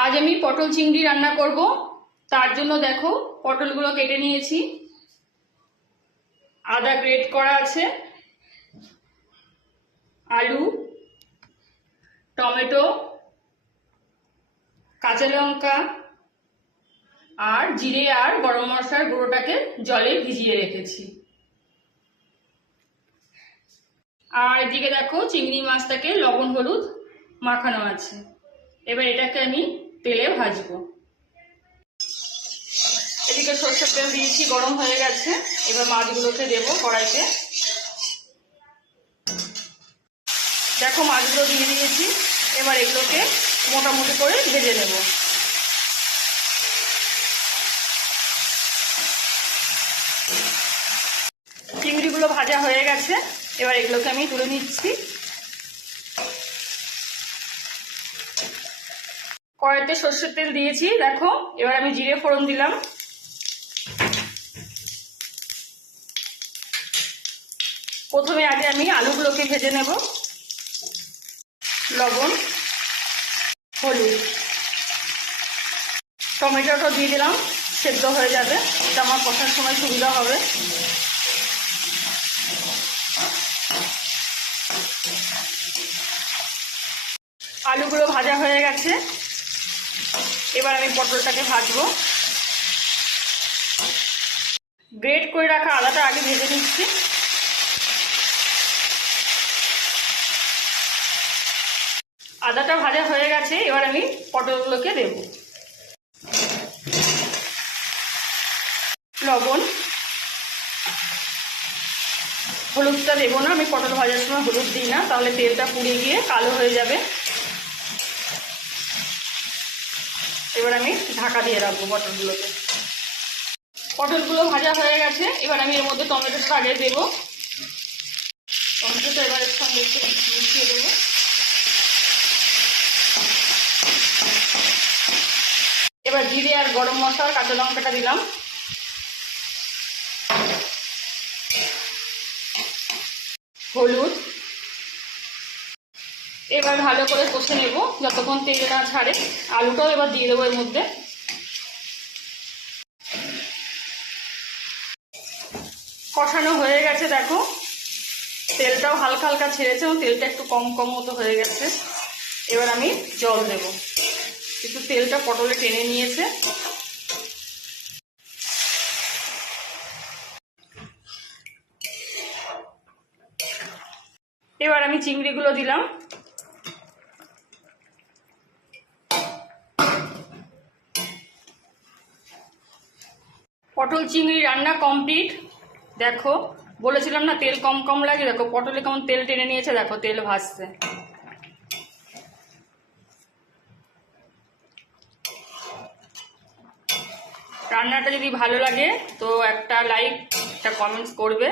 আজ আমি পটল চিংড়ি রান্না করব। তার জন্য দেখো পটলগুলো কেটে নিয়েছি, আদা গ্রেট করা আছে, আলু, টমেটো, কাঁচা লঙ্কা আর জিরে আর গরম মশলার গুঁড়োটাকে জলে ভিজিয়ে রেখেছি। আর এদিকে দেখো চিংড়ি মাছটাকে লবণ হলুদ মাখানো আছে। এবার এটাকে আমি তেলে ভাজবো। এদিকে সরষের তেল দিয়েছি, গরম হয়ে গেছে। এবার মাছগুলোকে দেবো কড়াইতে। দেখো মাছগুলো দিয়ে দিয়েছি। এবার এগুলোকে মোটামুটি করে ভেজে নেব। চিংড়িগুলো ভাজা হয়ে গেছে। এবার এগুলোকে আমি তুলে নিচ্ছি। কড়াইতে সরষের তেল দিয়েছি দেখো। এবার আমি জিরে ফোড়ন দিলাম। প্রথমে আগে আমি আলুগুলোকে ভেজে নেব। লবণ, হলুদ, টমেটোটা দিয়ে দিলাম, সেদ্ধ হয়ে যাবে, এটা আমার কষার সময় সুবিধা হবে। আলুগুলো ভাজা হয়ে গেছে। এবার আমি পটলটাকে ভাজবো। গ্রেট করে রাখা আদাটা আগে ভেজে নিচ্ছি। আদাটা ভাজা হয়ে গেছে। এবার আমি পটলগুলোকে দেব। লবণ, হলুদটা দেবো না, আমি পটল ভাজার সময় হলুদ দিই না, তাহলে তেলটা পুড়ে গিয়ে কালো হয়ে যাবে। এবার আমি ঢাকা দিয়ে রাখবো পটলগুলোকে। পটলগুলো ভাজা হয়ে গেছে। এবার আমি এর মধ্যে টমেটোটা আগে দেবো। টমেটোটা এবার এর সঙ্গে একটু মিশিয়ে দেবো। এবার জিরে আর গরম মশলা আর কাঁচা লঙ্কাটা দিলাম। হলুদ। এবার ভালো করে কষে নেব যতক্ষণ তেল না ছাড়ে। আলুটাও এবার দিয়ে দেবো এর মধ্যে। কষানো হয়ে গেছে দেখো, তেলটাও হালকা হালকা ছেড়েছে এবং তেলটা একটু কম কম মতো হয়ে গেছে। এবার আমি জল দেব। একটু তেলটা পটলে টেনে নিয়েছে। এবার আমি চিংড়িগুলো দিলাম। পটল চিংড়ি রান্না কমপ্লিট। দেখো বলেছিলাম না তেল কম কম লাগে, দেখো পটলে কেমন তেল টেনে নিয়েছে, দেখো তেল ভাসছে। রান্নাটা যদি ভালো লাগে তো একটা লাইক, একটা কমেন্টস করবে।